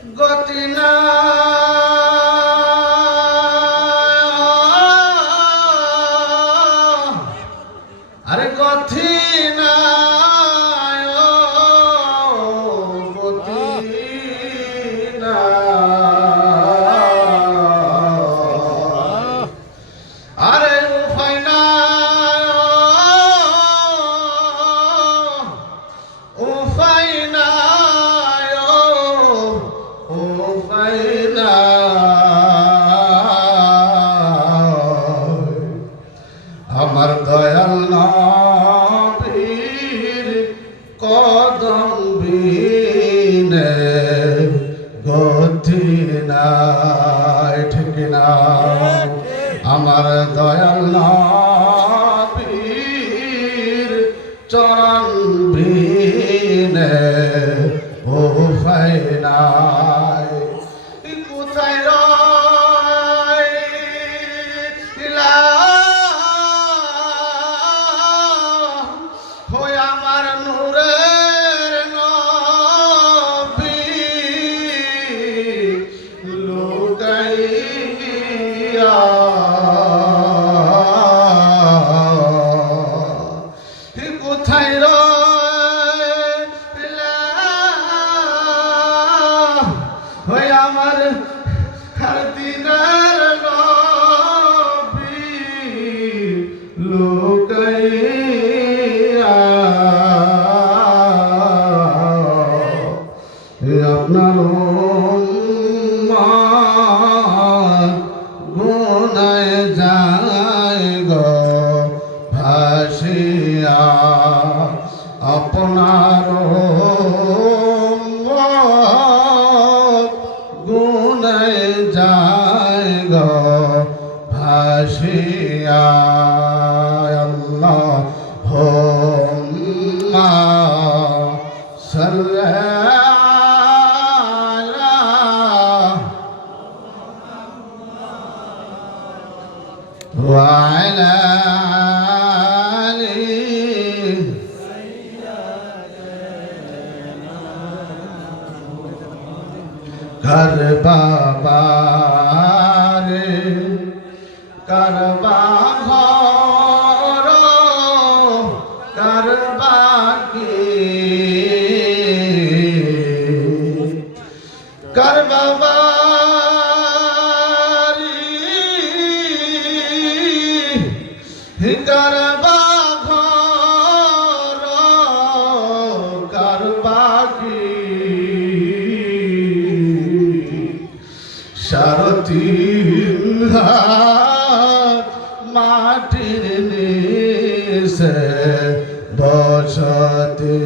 গতি না আরে গতি না গতি না আরে উপায় না উপায় না উপায় না আমার দয়াল নবীর কদম বিনে গতি নাই ঠিক না আমার দয়াল নবীর চরণ বিনে উপায় নাই কোথায় রইলা হই আমার নূরের নবী লুকাইয়া কোথায় রইলা হই আমার দিনের নবী লুকাইয়া আপনার গুনায় যায় গো ভাসিয়া আপনার গুনায় যায় গো ভাসিয়া আল্লাহ হোম্মা وعلى آله करबा रे करबा घर करबा के करबा करबा घर करबा की সারতি মাটির নিচে বসতে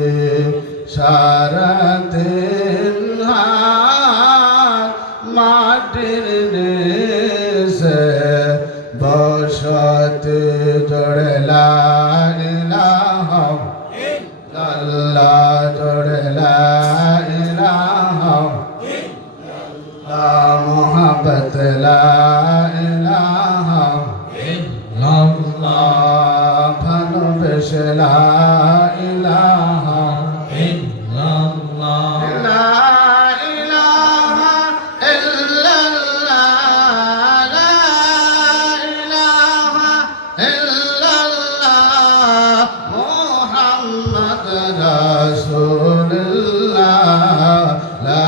সারাতে মাটির নিচে বসতে জড়ে লা ইলাহা ইল্লাল্লাহ জড়ে লা ইলাহা মোহাব্বত লা ইলাহা ইল্লাল্লাহ ভালোবেসে লা ইলাহা ইল্লাল্লাহ লা ইলাহা ইল্লাল্লাহ লা ইলাহা ইল্লাল্লাহ মুহাম্মদ রাসূলুল্লাহ লা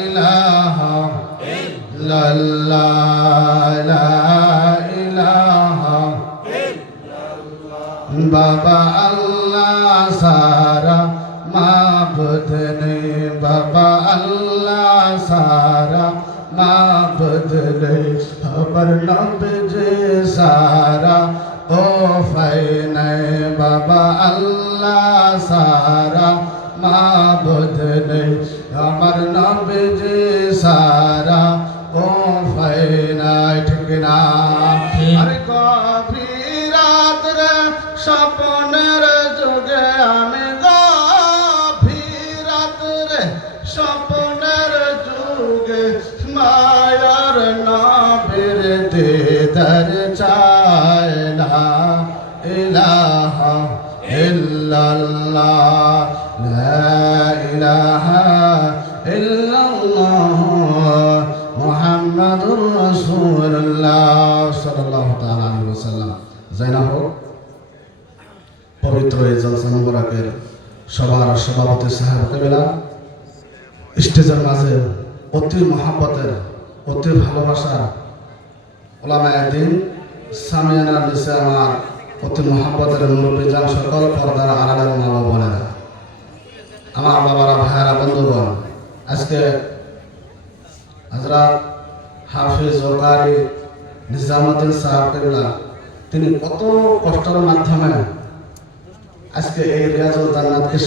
ইলাহা ইল্লাল্লাহ লা ইলাহা ইল্লাল্লাহ বাবা আল্লাহ সারা মাবুদ নেই বাবা আল্লাহ সারা মাবুদ নেই খবর নবজি সারা ও ফাইনে বাবা আল্লাহ সারা মাবুদ নেই আমার নবজি সারা ও ফাইনা ঠিক না আরে গভীর রাত্রে স্বপ্নের যুগে আমি গভীর রাত্রে স্বপ্নের যুগে মায়ার নবীর দিদার চাই লা ইলাহা ইল্লাল্লাহ লা ইলাহা ইল্লাল্লাহ পবিত্র এই জলসা মুবারকের সবার সভাপতি সাহেব কেবলা স্টেজের মাঝে অতি মহাব্বতের অতি ভালোবাসার ওলামায়ে দ্বীন সামিয়ানার নিচে আমার অতি মহাব্বতের মুরব্বীজান সকল পর্দার আড়ালের মা বোনেরা, আমার বাবারা, ভাইয়েরা, বন্ধুগণ, আজকে হযরত হাফিজ ও কারি নিজামুদ্দিন সাহেব কেবলা তিনি কত কষ্টের মাধ্যমে আজকে এই রিয়াজুল জান্নাতকে